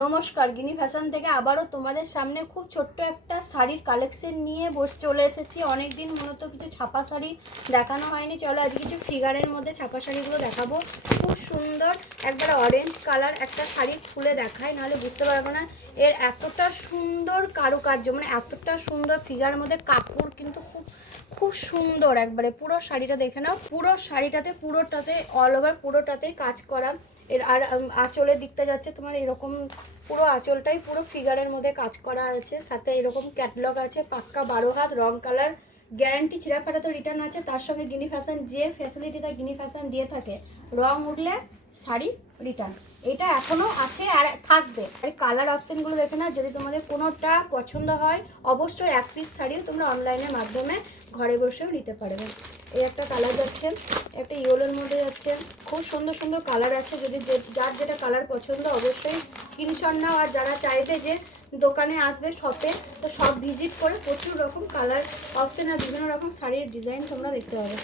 নমস্কার, গিনি ফ্যাশন থেকে আবারও তোমাদের সামনে খুব ছোট্ট একটা শাড়ির কালেকশন নিয়ে চলে এসেছি। অনেক দিন মূলত কিছু ছাপা শাড়ি দেখানো হয়নি। চলো আজকে কিছু ফিগারের মধ্যে ছাপা শাড়িগুলো দেখাবো। খুব সুন্দর একবার অরেঞ্জ কালার একটা শাড়ি খুলে দেখায়, নাহলে বুঝতে পারবো না। এর এতটা সুন্দর কারুকার্য, মানে এতটা সুন্দর ফিগারের মধ্যে কাপড় কিন্তু খুব সুন্দর। একবারে পুরো শাড়িটা দেখে নাও, পুরো শাড়িটাতে পুরোটাতে অল ওভার পুরোটাতেই কাজ করা। এর আর আঁচলের দিকটা যাচ্ছে তোমার এরকম, পুরো আঁচলটাই পুরো ফিগারের মধ্যে কাজ করা আছে। সাথে এরকম ক্যাটলগ আছে, পাক্কা 12 হাত, রং কালার গ্যারান্টি, ছিঁড়া ফাটা তো রিটার্ন আছে। তার সঙ্গে গিনি ফ্যাশন যে ফ্যাসিলিটিটা গিনি ফ্যাশন দিয়ে থাকে, রং উঠলে শাড়ি রিটার্ন, এটা এখনও আছে আর থাকবে। আর কালার অপশানগুলো দেখে না, যদি তোমাদের কোনোটা পছন্দ হয় অবশ্যই এক পিস শাড়িও তোমরা অনলাইনের মাধ্যমে ঘরে বসেও নিতে পারবে। এই একটা কালার যাচ্ছে, একটা ইয়েলোর মধ্যে যাচ্ছে, খুব সুন্দর সুন্দর কালার আছে। যদি যার যেটা কালার পছন্দ অবশ্যই স্ক্রিনশট নাও। আর যারা চাইবে যে দোকানে আসবে শপে, তো সব ভিজিট করে প্রচুর রকম কালার অপশন আর বিভিন্ন রকম শাড়ির ডিজাইন তোমরা দেখতে পাবে।